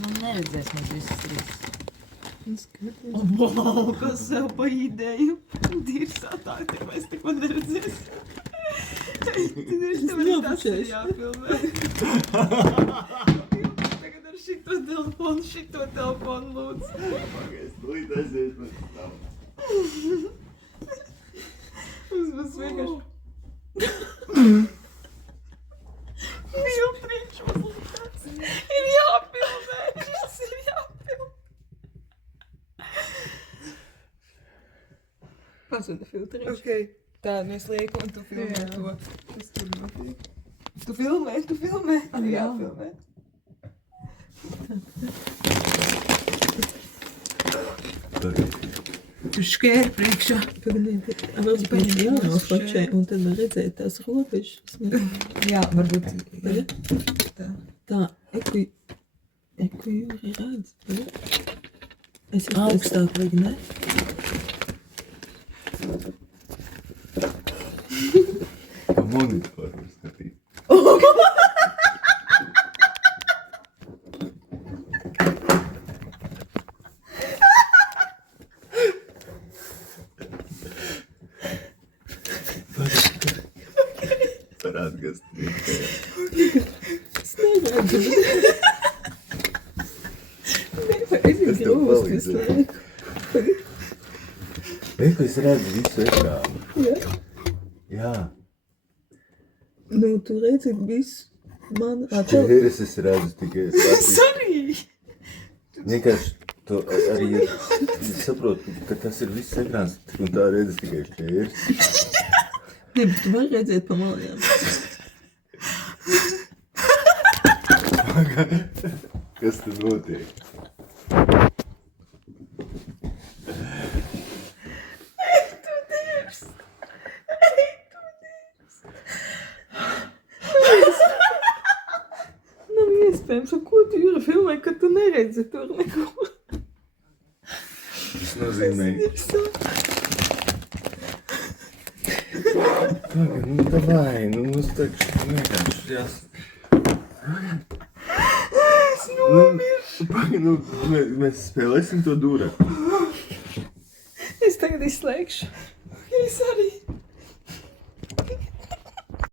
Nu, neredzēs mums visas trīs. Skaties. Wow, kas sev pa ideju? Dirsātāk, te mēs tikko neredzēsim. Tieši tev arī tas ir jāfilmē. Tagad ar šito telefonu, lūdzu. Pagaidzi, tūlīt aizies pēc tam. Mums būs vienkārši... Filtriņš uzlikās. Ir jāfilmē, šis ir jāfilmē. Pazuda filtriņš. Ok, tā, mēs lieku un tu filmē Jā. to. Kas tur notiek? Tu filmē. Ir Jā. jāfilmē. Tu škēri priekšā. Pagadiet, varbūt paņem jauno fočē, un tad var redzēt tās robežas. Jā, varbūt. Tā. Tā, eku jūri redz. Es esmu Augstāk. augstāk, vai ne? Pa monitoru skatīt. Parād, kas tikai. Es neredzu. Es Tas tev grūst palīdzēs. visu laiku. Reku, es redzu visu ekrānu. Jā. Jā. Nu, tu redzi visu. Man Čēris es redzu tikai. Es arī. Vienkārši to arī es saprotu, ka tas ir viss ekrāns, un tā redz tikai čēris. Ne, bet tu vari redzēt pa malajām. Kas tur notiek? Nav iespējams, un ko tu jūri filmē, ka tu neredzi tur neko. Tas nozīmē, Pagaid, nu davai, nu mums taču vienkārši Es nomiršu. Pagaid, nu mēs spēlēsim to dūra. Es tagad izslēgšu. Es arī.